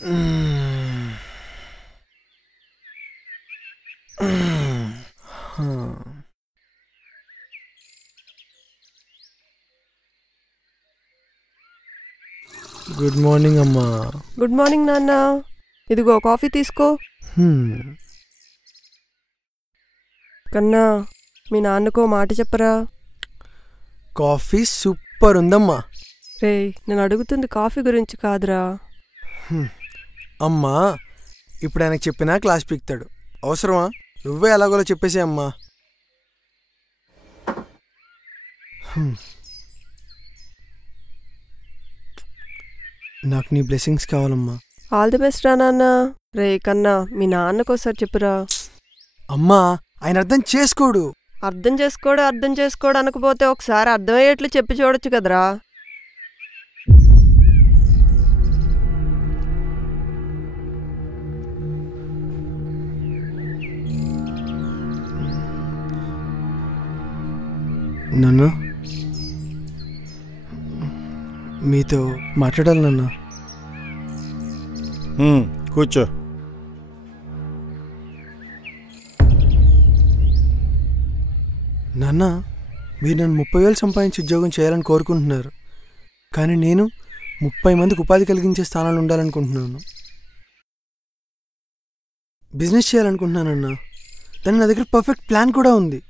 Good morning అమ్మా. Good morning నాన్న. ఇదిగో కాఫీ తీసుకో. కన్నా మీ నాన్నకో మాట చెప్పరా. కాఫీ సూపర్ ఉందమ్మా. రే నేను అడుగుతుంది కాఫీ గురించి కాదురా. అమ్మా ఇప్పుడు ఆయనకు చెప్పినా క్లాస్ పీకుతాడు. అవసరమా? నువ్వే ఎలాగోలా చెప్పేసే అమ్మా. నాకు నీ బ్లెస్సింగ్స్ కావాలమ్మా. ఆల్ ది బెస్ట్ రా నాన్న. రే కన్నా మీ నాన్నకోసారి చెప్పురా. అమ్మా ఆయన అర్థం చేసుకోడు. అర్థం చేసుకోడు అనకపోతే ఒకసారి అర్థమయ్యేట్లు చెప్పి చూడొచ్చు కదరా. నాన్న మీతో మాట్లాడాలి నాన్న. కూర్చో. నాన్న మీరు నన్ను 30,000 సంపాదించి ఉద్యోగం చేయాలని కోరుకుంటున్నారు. కానీ నేను 30 మందికి ఉపాధి కలిగించే స్థానాలు ఉండాలనుకుంటున్నాను. బిజినెస్ చేయాలనుకుంటున్నానన్నా. దాని నా దగ్గర పర్ఫెక్ట్ ప్లాన్ కూడా ఉంది.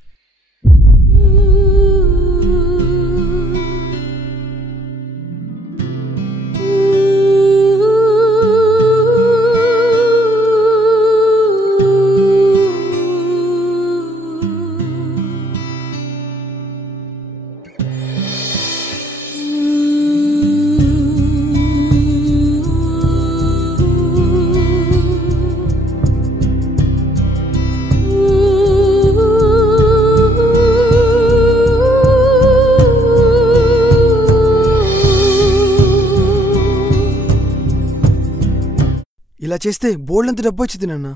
ఇలా చేస్తే బోల్డంత డబ్బు వచ్చింది నాన్న.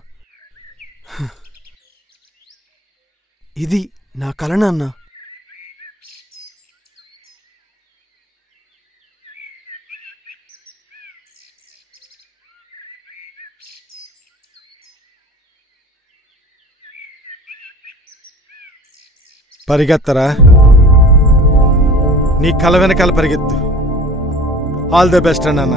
ఇది నా కల నాన్న. పరిగెత్తరా, నీ కల వెనకాల పరిగెత్తు. ఆల్ ద బెస్ట్ నాన్న.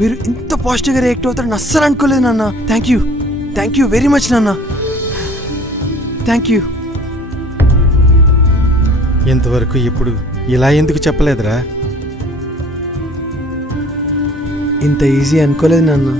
మీరు ఇంత పాజిటివ్గా రియాక్ట్ అవుతారని అస్సలు అనుకోలేదు నాన్న. థ్యాంక్ యూ వెరీ మచ్ నాన్న. Thank you. ఇంతవరకు ఇప్పుడు ఇలా ఎందుకు చెప్పలేదురా? ఇంత ఈజీ అనుకోలేదు నాన్న.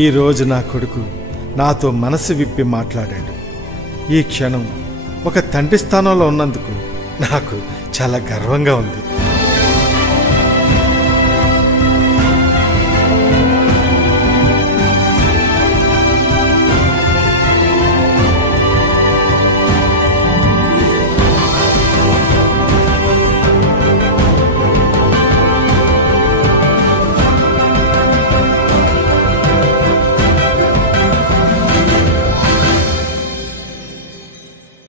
ఈరోజు నా కొడుకు నాతో మనసు విప్పి మాట్లాడాడు. ఈ క్షణం ఒక తండ్రి స్థానంలో ఉన్నందుకు నాకు చాలా గర్వంగా ఉంది.